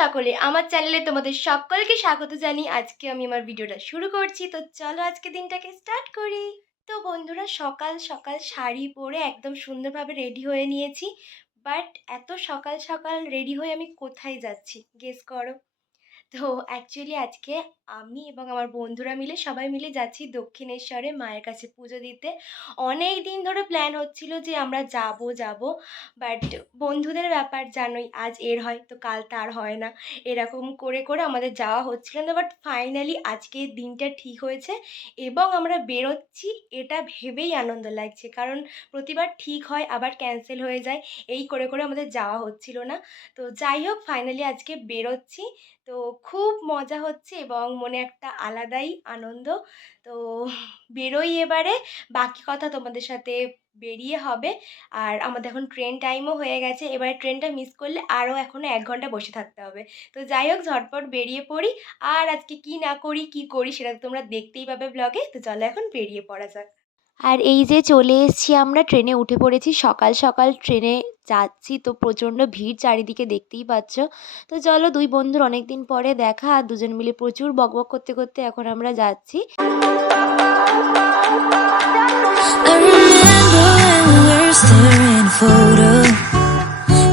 সকলে আমার চ্যানেলে তোমাদের সকলকে স্বাগত জানিয়ে আজকে আমি আমার ভিডিওটা শুরু করছি। তো চলো আজকে দিনটাকে স্টার্ট করি। তো বন্ধুরা, সকাল সকাল শাড়ি পরে একদম সুন্দরভাবে রেডি হয়ে নিয়েছি। বাট এত সকাল সকাল রেডি হয়ে আমি কোথায় যাচ্ছি গেস করো? তো অ্যাকচুয়ালি আজকে আমি এবং আমার বন্ধুরা মিলে সবাই মিলে যাচ্ছি দক্ষিণেশ্বরে মায়ের কাছে পুজো দিতে। অনেক দিন ধরে প্ল্যান হচ্ছিল যে আমরা যাব যাব, বাট বন্ধুদের ব্যাপার জানোই, আজ এর হয় তো কাল তার হয় না, এরকম করে করে আমাদের যাওয়া হচ্ছিল না। বাট ফাইনালি আজকে দিনটা ঠিক হয়েছে এবং আমরা বেরোচ্ছি। এটা ভেবেই আনন্দ লাগছে, কারণ প্রতিবার ঠিক হয় আবার ক্যান্সেল হয়ে যায়, এই করে করে আমাদের যাওয়া হচ্ছিল না। তো যাই হোক, ফাইনালি আজকে বেরোচ্ছি। তো খুব মজা হচ্ছে এবং মনে একটা আলাদাই আনন্দ। তো বেরোই এবারে, বাকি কথা তোমাদের সাথে বেরিয়ে হবে। আর আমাদের এখন ট্রেন টাইমও হয়ে গেছে, এবারে ট্রেনটা মিস করলে আরও এখনও 1 ঘন্টা বসে থাকতে হবে। তো যাই হোক, ঝটপট বেরিয়ে পড়ি। আর আজকে কি না করি কি করি সেটা তো তোমরা দেখতেই পাবে ব্লগে। তো চলো এখন বেরিয়ে পড়া যাক। আর এই যে চলে এসেছি, আমরা ট্রেনে উঠে পড়েছি। সকাল সকাল ট্রেনে যাচ্ছি, তো প্রচণ্ড ভিড় চারিদিকে, দেখতেই পাচ্ছ। তো চলো, দুই বন্ধুর অনেক দিন পরে দেখা, আর দুজন মিলে প্রচুর বকবক করতে করতে এখন আমরা যাচ্ছি। I remember when we were staring a photo.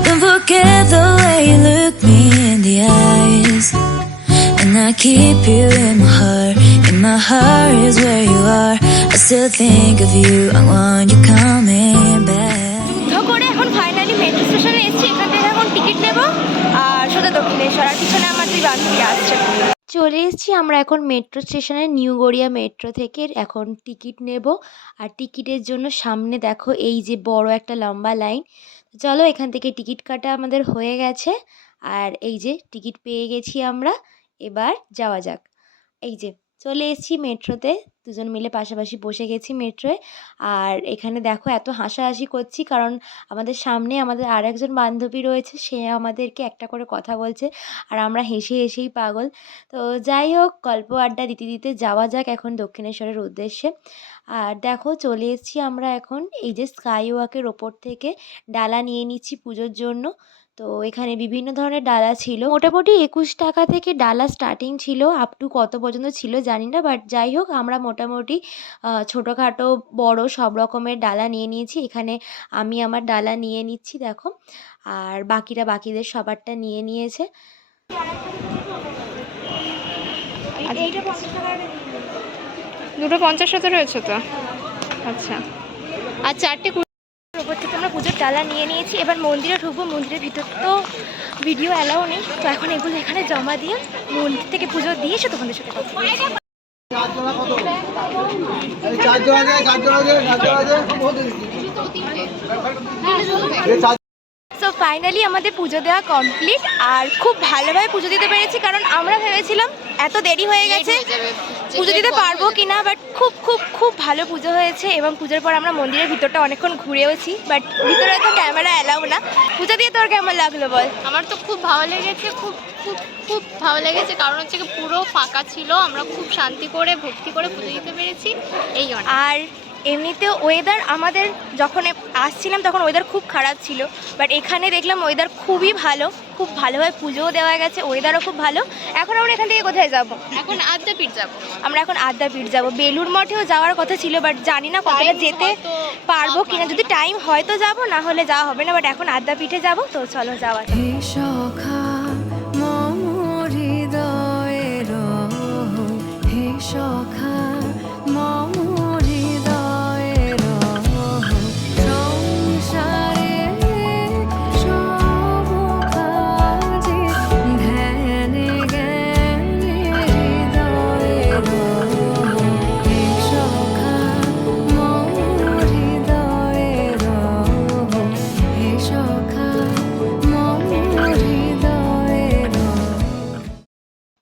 Don't forget the way you look me in the eyes. And I keep you in my heart is where you are. I still think of you, I want you coming back. তো করে এখন finally metro স্টেশনে এসেছি, এখান থেকে এখন ticket নেব আর সোজা দক্ষিণেশ্বর। আর পিছনে আমার দুই বান্ধবী আসছে। চলে এসেছি আমরা এখন মেট্রো স্টেশনে, নিউ গড়িয়া মেট্রো থেকে এখন টিকিট নেব। আর টিকিটের জন্য সামনে দেখো এই যে বড় একটা লম্বা লাইন। চলো, এখান থেকে টিকিট কাটা আমাদের হয়ে গেছে। আর এই যে টিকিট পেয়ে গেছি আমরা, এবার যাওয়া যাক। এই যে চলে এসেছি মেট্রোতে, দুজন মিলে পাশাপাশি বসে গেছি মেট্রোয়। আর এখানে দেখো এত হাসাহাসি করছি, কারণ আমাদের সামনে আমাদের আর একজন বান্ধবী রয়েছে, সে আমাদেরকে একটা করে কথা বলছে আর আমরা হেসে হেসেই পাগল। তো যাই হোক, গল্প আড্ডা দিতে দিতে যাওয়া যাক এখন দক্ষিণেশ্বরের উদ্দেশ্যে। আর দেখো চলে এসেছি আমরা এখন এই যে স্কাই ওয়াকের ওপর থেকে ডালা নিয়ে নিচ্ছি পুজোর জন্য। তো এখানে বিভিন্ন ধরনের ডালা ছিল, মোটামুটি 21 টাকা থেকে ডালা স্টার্টিং ছিল, আপ টু কত পর্যন্ত ছিল জানি না। বাট যাই হোক, আমরা মোটামুটি ছোটোখাটো বড় সব রকমের ডালা নিয়ে নিয়েছি। এখানে আমি আমার ডালা নিয়ে নিচ্ছি দেখো, আর বাকিরা বাকিদের সবারটা নিয়ে নিয়েছে। দুটো 50 রয়েছে তো। আচ্ছা, আর চারটে ওপর থেকে আমরা পুজোর ডালা নিয়ে নিয়েছি, এবার মন্দিরে ঢুকবো। মন্দিরের ভিতর তো ভিডিও অ্যালাউ নেই, তো এখন এগুলো এখানে জমা দিয়ে মন্দির থেকে পুজো দিয়ে এসে তোমাদের সাথে কথা বলছি। সো ফাইনালি আমাদের পুজো দেওয়া কমপ্লিট, আর খুব ভালোভাবে পুজো দিতে পেরেছি, কারণ আমরা ভেবেছিলাম এত দেরি হয়ে গেছে পুজো দিতে পারবো কি না। বাট খুব খুব খুব ভালো পুজো হয়েছে, এবং পুজোর পর আমরা মন্দিরের ভিতরটা অনেকক্ষণ ঘুরেওছি। বাট ভিতরে তো ক্যামেরা অ্যালাউ না। পুজো দিয়ে তোর কেমন লাগলো বল? আমার তো খুব ভালো লেগেছে, খুব খুব খুব ভালো লেগেছে, কারণ হচ্ছে কি পুরো ফাঁকা ছিল, আমরা খুব শান্তি করে ভক্তি করে পুজো দিতে পেরেছি এই জন্য। আর এমনিতেও ওয়েদার, আমাদের যখন আসছিলাম তখন ওয়েদার খুব খারাপ ছিল, বাট এখানে দেখলাম ওয়েদার খুবই ভালো, খুব ভালোভাবে পুজোও দেওয়া গেছে, ওয়েদারও খুব ভালো। এখন আমরা এখান থেকে কোথায় যাব? এখন আদ্যাপীঠ যাব। আমরা এখন আদ্যাপীঠ যাব। বেলুর মঠেও যাওয়ার কথা ছিল, বাট জানি না কতটা যেতে পারবো কিনা। যদি টাইম হয় তো যাবো, না হলে যাওয়া হবে না। বাট এখন আদ্যাপীঠে যাব, তো চলো যাওয়া যাক।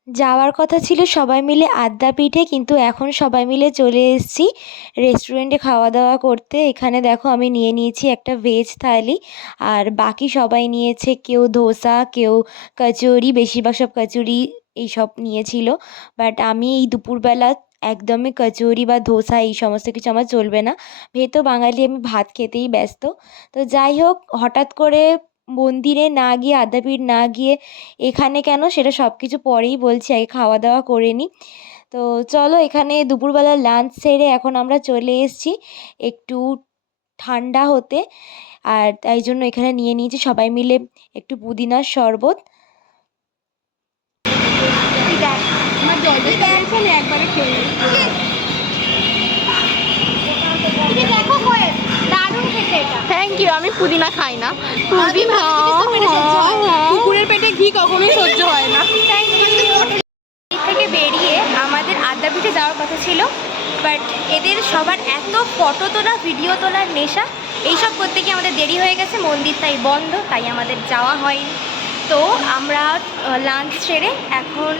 যাওয়ার কথা ছিল সবাই মিলে আদ্যাপীঠে, কিন্তু এখন সবাই মিলে চলে এসেছি রেস্টুরেন্টে খাওয়া দাওয়া করতে। এখানে দেখো আমি নিয়ে নিয়েছি একটা ভেজ থালি, আর বাকি সবাই নিয়েছে কেউ ধোসা, কেউ কচুরি, বেশিরভাগ সব কচুরি এইসব নিয়েছিল। বাট আমি এই দুপুরবেলা একদমই কচুরি বা ধোসা এই সমস্ত কিছু আমার চলবে না, যেহেতু বাঙালি, আমি ভাত খেতেই ব্যস্ত। তো যাই হোক, হঠাৎ করে মন্দিরে না গিয়ে, আদ্যাপীঠ না গিয়ে এখানে কেন সেটা সব কিছু পরেই বলছি, আগে খাওয়া দাওয়া করে নিই। তো চলো, এখানে দুপুরবেলা লাঞ্চ সেরে এখন আমরা চলে এসেছি একটু ঠান্ডা হতে। আর তাই জন্য এখানে নিয়ে নিয়েছি সবাই মিলে একটু পুদিনার শরবত। Thank you. আমি পুদিনা খাই না। কুকুরের পেটে ঘি কখনোই সহ্য হয় না। থেকে বেরিয়ে আমাদের আদ্যাপীঠে যাওয়ার কথা ছিল, বাট এদের সবার এত ফটো তোলা, ভিডিও তোলার নেশা, এইসব করতে গিয়ে আমাদের দেরি হয়ে গেছে। মন্দির তাই বন্ধ, তাই আমাদের যাওয়া হয়নি। তো আমরা লাঞ্চ সেরে এখন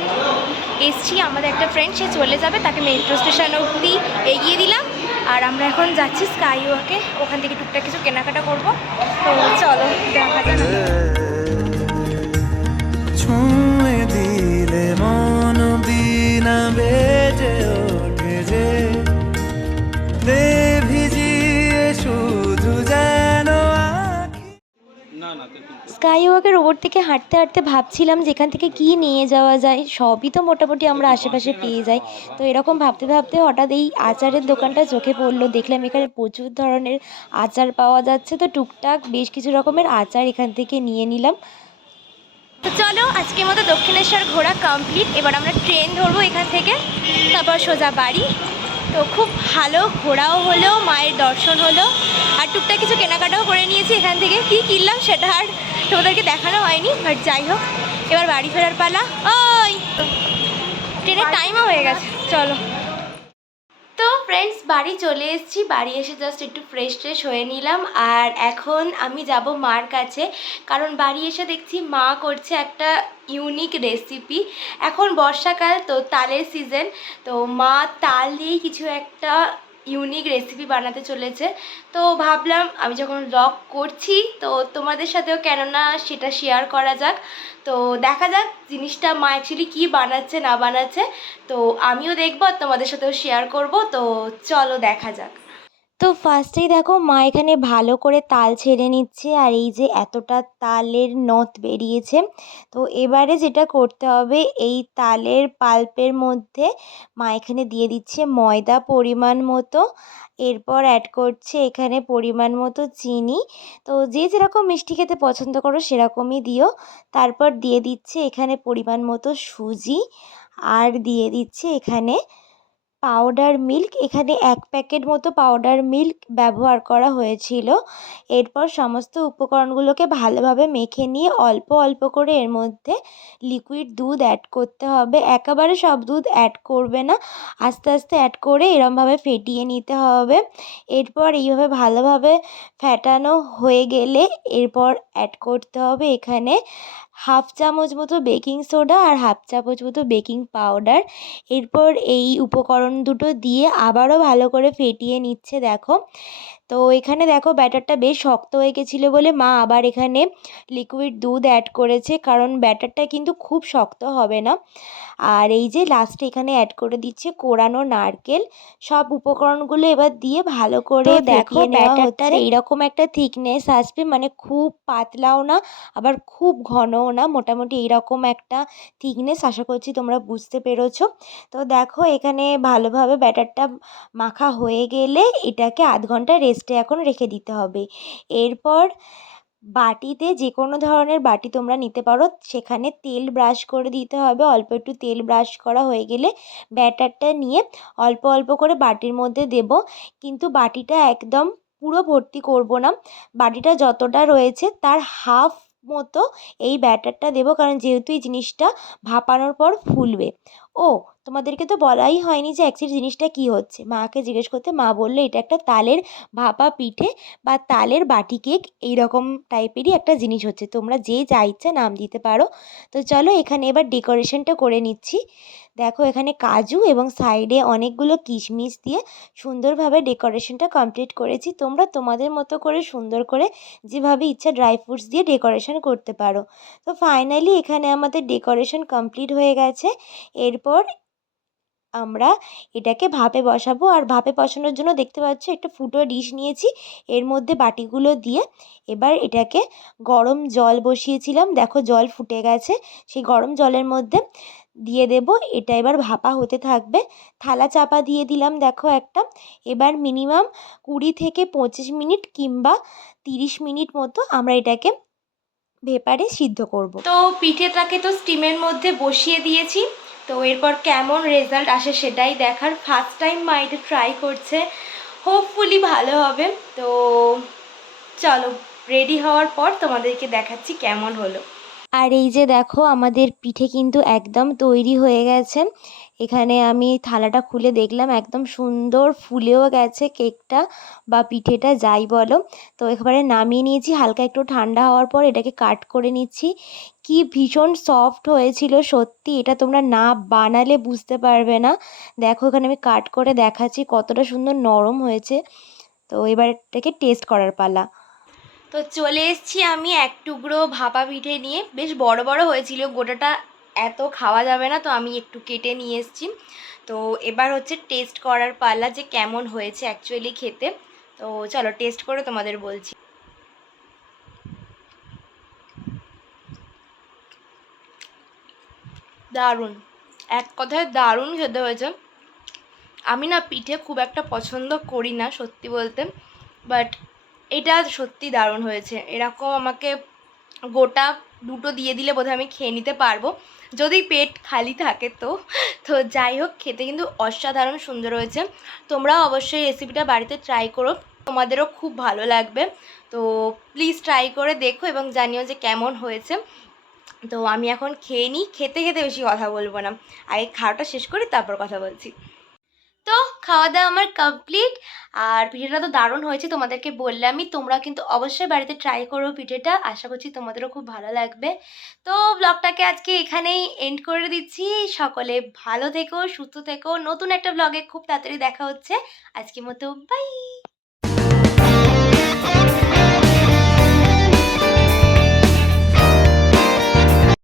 এসছি, আমাদের একটা ফ্রেন্ড সে চলে যাবে, তাকে মেট্রো স্টেশন অবধি এগিয়ে দিলাম। আর আমরা এখন যাচ্ছি স্কাই ওয়াকে, ওখান থেকে টুকটাক কিছু কেনাকাটা করব। তো চলো দেখা যাক। ছুঁয়ে দিলে মন বিনা বেজে ওঠে যে দে ভিজিয়ে শুধু যেন আঁখি। স্কাই ওয়াকের ওপর থেকে হাঁটতে হাঁটতে ভাবছিলাম যে এখান থেকে কী নিয়ে যাওয়া যায়, সবই তো মোটামুটি আমরা আশেপাশে পেয়ে যাই। তো এরকম ভাবতে ভাবতে হঠাৎ এই আচারের দোকানটা চোখে পড়লো, দেখলাম এখানে প্রচুর ধরনের আচার পাওয়া যাচ্ছে। তো টুকটাক বেশ কিছু রকমের আচার এখান থেকে নিয়ে নিলাম। তো চলো, আজকের মতো দক্ষিণেশ্বর ঘোরা কমপ্লিট। এবার আমরা ট্রেন ধরবো এখান থেকে, তারপর সোজা বাড়ি। তো খুব ভালো ঘোরাও হলো, মায়ের দর্শন হলো, আর টুকটাক কিছু কেনাকাটাও করে নিয়েছি এখান থেকে। কী কিনলাম সেটা আর তোমাদেরকে দেখানো হয়নি, বাট যাই হোক, এবার বাড়ি ফেরার পালা। ওই ট্রেনের টাইমও হয়ে গেছে, চলো। তো ফ্রেন্ডস, বাড়ি চলে এসেছি। বাড়ি এসে জাস্ট একটু ফ্রেশ ট্রেশ হয়ে নিলাম, আর এখন আমি যাব মার কাছে, কারণ বাড়ি এসে দেখছি মা করছে একটা ইউনিক রেসিপি। এখন বর্ষাকাল, তো তালের সিজন, তো মা তাল দিয়েই কিছু একটা ইউনিক রেসিপি বানাতে চলেছে। তো ভাবলাম আমি যখন ব্লগ করছি, তো তোমাদের সাথেও কেন না সেটা শেয়ার করা যাক। তো দেখা যাক জিনিসটা মা অ্যাকচুয়ালি কী বানাচ্ছে না বানাচ্ছে, তো আমিও দেখবো আর তোমাদের সাথেও শেয়ার করব। তো চলো দেখা যাক। তো ফার্স্টেই দেখো মা এখানে ভালো করে তাল ছেড়ে নিচ্ছে, আর এই যে এতটা তালের নথ বেরিয়েছে। তো এবারে যেটা করতে হবে, এই তালের পাল্পের মধ্যে মা এখানে দিয়ে দিচ্ছে ময়দা পরিমাণ মতো, এরপর অ্যাড করছে এখানে পরিমাণ মতো চিনি। তো যে যেরকম মিষ্টি খেতে পছন্দ করো সেরকমই দিও। তারপর দিয়ে দিচ্ছে এখানে পরিমাণ মতো সুজি, আর দিয়ে দিচ্ছে এখানে পাউডার মিল্ক। এখানে 1 প্যাকেট মতো পাউডার মিল্ক ব্যবহার করা হয়েছিল। এরপর সমস্ত উপকরণগুলোকে ভালোভাবে মেখে নিয়ে অল্প অল্প করে এর মধ্যে লিকুইড দুধ অ্যাড করতে হবে। একেবারে সব দুধ অ্যাড করবে না, আস্তে আস্তে অ্যাড করে এরমভাবে ফেটিয়ে নিতে হবে। এরপর এইভাবে ভালোভাবে ফেটানো হয়ে গেলে এরপর অ্যাড করতে হবে এখানে 1/2 চামচ মতো বেকিং সোডা আর 1/2 চামচ মতো বেকিং পাউডার। এরপর এই উপকরণ দুটো দিয়ে আবারও ভালো করে ফেটিয়ে নিচ্ছে দেখো। তো এখানে দেখো ব্যাটারটা বেশ শক্ত হয়ে গেছিলো বলে মা আবার এখানে লিকুইড দুধ অ্যাড করেছে, কারণ ব্যাটারটা কিন্তু খুব শক্ত হবে না। আর এই যে লাস্টে এখানে অ্যাড করে দিচ্ছে কোরানো নারকেল। সব উপকরণগুলো এবার দিয়ে ভালো করে দেখো ব্যাটারটার এইরকম একটা থিকনেস আসবে, মানে খুব পাতলাও না আবার খুব ঘনও না, মোটামুটি এইরকম একটা থিকনেস। আশা করছি তোমরা বুঝতে পেরেছো। তো দেখো এখানে ভালোভাবে ব্যাটারটা মাখা হয়ে গেলে এটাকে আধ ঘন্টা রেস্টে এখন রেখে দিতে হবে। এরপর বাটিতে, যে কোনো ধরনের বাটি তোমরা নিতে পারো, সেখানে তেল ব্রাশ করে দিতে হবে। অল্প একটু তেল ব্রাশ করা হয়ে গেলে ব্যাটারটা নিয়ে অল্প অল্প করে বাটির মধ্যে দেব, কিন্তু বাটিটা একদম পুরো ভর্তি করব না। বাটিটা যতটা রয়েছে তার হাফ মতো এই ব্যাটারটা দেবো, কারণ যেহেতু এই জিনিসটা ভাপানোর পর ফুলবে। ও তোমাদেরকে তো বলাই হয়নি যে অ্যাকচুয়ালি জিনিসটা কী হচ্ছে। মাকে জিজ্ঞেস করতে মা বললো এটা একটা তালের ভাপা পিঠে বা তালের বাটি কেক, এইরকম টাইপেরই একটা জিনিস হচ্ছে, তোমরা যে যা ইচ্ছা নাম দিতে পারো। তো চলো এখানে এবার ডেকোরেশনটা করে নিচ্ছি। দেখো এখানে কাজু এবং সাইডে অনেকগুলো কিশমিশ দিয়ে সুন্দরভাবে ডেকোরেশনটা কমপ্লিট করেছি। তোমরা তোমাদের মতো করে সুন্দর করে যেভাবে ইচ্ছা ড্রাই ফ্রুটস দিয়ে ডেকোরেশন করতে পারো। তো ফাইনালি এখানে আমাদের ডেকোরেশন কমপ্লিট হয়ে গেছে। এরপর আমরা এটাকে ভাপে বসাবো। আর ভাপে বসানোর জন্য দেখতে পাচ্ছ একটা ফুটো ডিশ নিয়েছি, এর মধ্যে বাটিগুলো দিয়ে এবার এটাকে গরম জল বসিয়েছিলাম, দেখো জল ফুটে গেছে, সেই গরম জলের মধ্যে দিয়ে দেব। এটা এবার ভাপা হতে থাকবে। থালা চাপা দিয়ে দিলাম দেখো একটা। এবার মিনিমাম 20 থেকে 25 মিনিট কিংবা 30 মিনিট মতো আমরা এটাকে ভেপারে সিদ্ধ করব। তো পিঠেটাকে তো স্টিমের মধ্যে বসিয়ে দিয়েছি। তো এরপর কেমন রেজাল্ট আসে সেটাই দেখার। ফার্স্ট টাইম মা এটা ট্রাই করছে, হোপফুলি ভালো হবে। তো চলো, রেডি হওয়ার পর তোমাদেরকে দেখাচ্ছি কেমন হলো। আর এই যে দেখো আমাদের পিঠে কিন্তু একদম তৈরি হয়ে গেছে। এখানে আমি থালাটা খুলে দেখলাম একদম সুন্দর ফুলেও গেছে কেকটা বা পিঠেটা যাই বলো। তো একেবারে নামিয়ে নিয়েছি, হালকা একটু ঠান্ডা হওয়ার পর এটাকে কাট করে নিচ্ছি। কি ভীষণ সফট হয়েছিল সত্যি, এটা তোমরা না বানালে বুঝতে পারবে না। দেখো এখানে আমি কাট করে দেখাচ্ছি কতটা সুন্দর নরম হয়েছে। তো এবার এটাকে টেস্ট করার পালা। তো চলে এসেছি আমি এক টুকরো ভাপা পিঠে নিয়ে, বেশ বড় বড় হয়েছিল, গোটাটা এত খাওয়া যাবে না, তো আমি একটু কেটে নিয়ে এসেছি। তো এবার হচ্ছে টেস্ট করার পালা যে কেমন হয়েছে অ্যাকচুয়ালি খেতে। তো চলো টেস্ট করে তোমাদের বলছি। দারুণ, এক কথায় দারুণ খেতে হয়েছে। আমি না পিঠে খুব একটা পছন্দ করি না সত্যি বলতে, বাট এটা সত্যি দারুণ হয়েছে। এরকম আমাকে গোটা দুটো দিয়ে দিলে বোধহয় আমি খেয়ে নিতে পারবো, যদি পেট খালি থাকে তো। তো যাই হোক, খেতে কিন্তু অসাধারণ সুন্দর হয়েছে। তোমরাও অবশ্যই রেসিপিটা বাড়িতে ট্রাই করো, তোমাদেরও খুব ভালো লাগবে। তো প্লিজ ট্রাই করে দেখো এবং জানিও যে কেমন হয়েছে। তো আমি এখন খেয়ে নিই, খেতে খেতে বেশি কথা বলবো না, আগে খাওয়াটা শেষ করি তারপর কথা বলছি। তো খাওয়া দাওয়া আমার কমপ্লিট। আর পিঠেটা তো দারুণ হয়েছে, তোমাদেরকে বললামই। তোমরা কিন্তু অবশ্যই বাড়িতে ট্রাই করো পিঠেটা, আশা করছি তোমাদেরও খুব ভালো লাগবে। তো ব্লগটাকে আজকে এখানেই এন্ড করে দিচ্ছি। সকলে ভালো থেকো, সুস্থ থেকো। নতুন একটা ব্লগে খুব তাড়াতাড়ি দেখা হচ্ছে। আজকের মতো বাই।